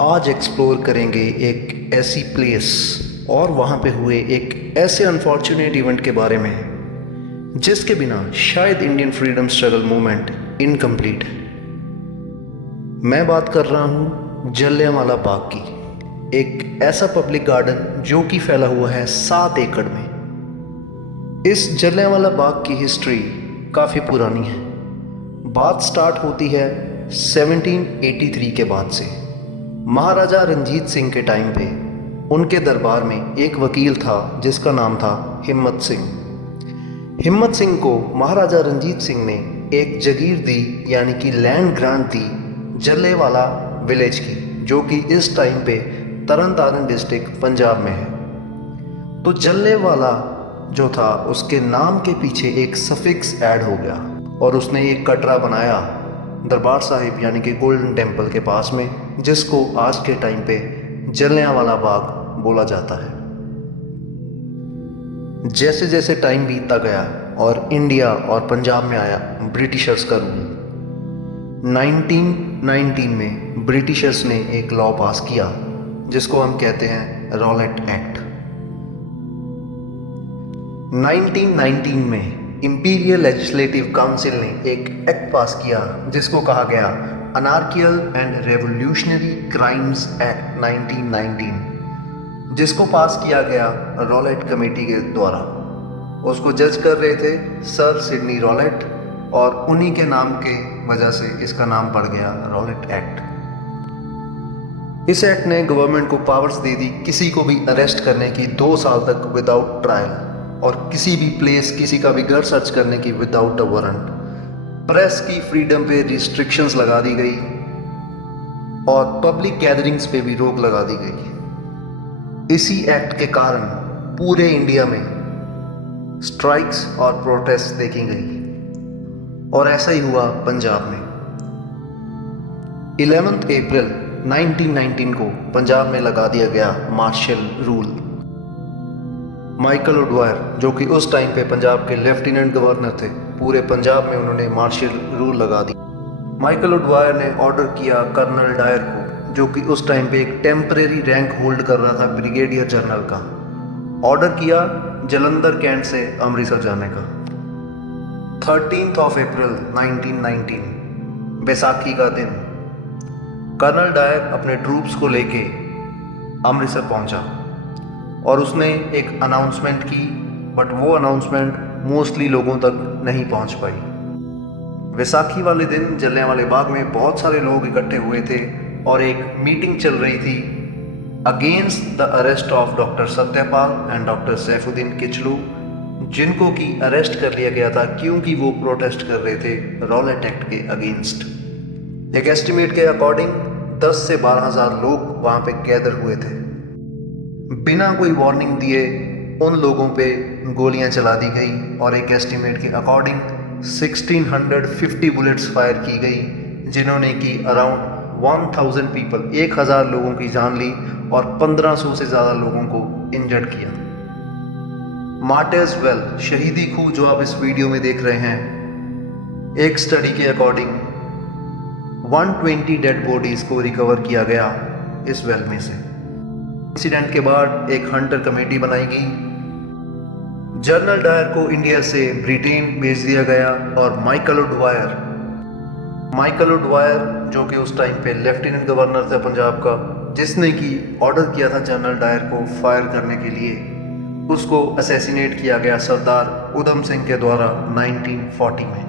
आज एक्सप्लोर करेंगे एक ऐसी प्लेस और वहाँ पे हुए एक ऐसे अनफॉर्चुनेट इवेंट के बारे में जिसके बिना शायद Indian freedom struggle movement incomplete है। मैं बात कर रहा हूँ जलियांवाला बाग की, एक ऐसा पब्लिक गार्डन जो कि फैला हुआ है 7 एकड़ में। इस जलियांवाला बाग की हिस्ट्री काफ़ी पुरानी है। बात स्टार्ट होती है 1783 के बाद से। महाराजा रंजीत सिंह के टाइम पे उनके दरबार में एक वकील था जिसका नाम था हिम्मत सिंह। हिम्मत सिंह को महाराजा रंजीत सिंह ने एक जगीर दी, यानी कि लैंड ग्रांट दी जलियांवाला विलेज की, जो कि इस टाइम पे तरन तारण डिस्ट्रिक्ट पंजाब में है। तो जलियांवाला जो था उसके नाम के पीछे एक सफिक्स ऐड हो गया और उसने एक कटरा बनाया दरबार साहिब यानी कि गोल्डन टेम्पल के पास में, जिसको आज के टाइम पे जलियांवाला बाग बोला जाता है। जैसे जैसे टाइम बीतता गया और इंडिया और पंजाब में आया ब्रिटिशर्स का रूल, 1919 में ब्रिटिशर्स ने एक लॉ पास किया जिसको हम कहते हैं रॉलेट एक्ट। 1919 में इंपीरियल लेजिस्लेटिव काउंसिल ने एक एक्ट पास किया जिसको कहा गया अनार्कियल एंड रेवोल्यूशनरी क्राइम्स एक्ट 1919, जिसको पास किया गया रॉलेट कमेटी के द्वारा। उसको जज कर रहे थे सर सिडनी रॉलेट, और उन्हीं के नाम के वजह से इसका नाम पड़ गया रॉलेट एक्ट। इस एक्ट ने गवर्नमेंट को पावर्स दे दी किसी को भी अरेस्ट करने की 2 साल तक विदाउट ट्रायल, और किसी भी प्लेस किसी का भी घर सर्च करने की विदाउट अ वारंट। प्रेस की फ्रीडम पे रिस्ट्रिक्शंस लगा दी गई और पब्लिक गैदरिंग्स पे भी रोक लगा दी गई। इसी एक्ट के कारण पूरे इंडिया में स्ट्राइक्स और प्रोटेस्ट देखी गई, और ऐसा ही हुआ पंजाब में। 11 अप्रैल 1919 को पंजाब में लगा दिया गया मार्शल रूल। माइकल ओडवायर, जो कि उस टाइम पे पंजाब के लेफ्टिनेंट गवर्नर थे, पूरे पंजाब में उन्होंने मार्शल रूल लगा दी। माइकल ओडवायर ने ऑर्डर किया कर्नल डायर को, जो कि उस टाइम पे एक टेम्परेरी रैंक होल्ड कर रहा था ब्रिगेडियर जनरल का, ऑर्डर किया जलंधर कैंट से अमृतसर जाने का। 13 अप्रैल 1919 बैसाखी का दिन, कर्नल डायर अपने ट्रूप्स को लेके अमृतसर पहुंचा और उसने एक अनाउंसमेंट की, बट वो अनाउंसमेंट मोस्टली लोगों तक नहीं पहुंच पाई। वैसाखी वाले दिन जलियांवाले बाग में बहुत सारे लोग इकट्ठे हुए थे और एक मीटिंग चल रही थी against the arrest of doctor Satyapal and doctor Saifuddin Kitchlew, जिनको कि अरेस्ट कर लिया गया था क्योंकि वो प्रोटेस्ट कर रहे थे रॉलेट एक्ट के अगेंस्ट। एक एस्टिमेट के अकॉर्डिंग 10 से 12,000 लोग वहाँ पे गैदर हुए थे। बिना कोई वार्निंग दिए उन लोगों पे गोलियां चला दी गई और एक एस्टिमेट के अकॉर्डिंग 1650 बुलेट्स फायर की गई, जिन्होंने कि अराउंड 1000 पीपल 1000 लोगों की जान ली और 1500 से ज़्यादा लोगों को इंजर्ड किया। मार्टर्स वेल, शहीदी खूह, जो आप इस वीडियो में देख रहे हैं, एक स्टडी के अकॉर्डिंग 120 डेड बॉडीज़ को रिकवर किया गया इस वेल में से। इंसिडेंट के बाद एक हंटर कमेटी बनाई गई। जनरल डायर को इंडिया से ब्रिटेन भेज दिया गया और माइकल ओडवायर जो कि उस टाइम पे लेफ्टिनेंट गवर्नर था पंजाब का, जिसने कि ऑर्डर किया था जनरल डायर को फायर करने के लिए, उसको असैसिनेट किया गया सरदार उधम सिंह के द्वारा 1940 में।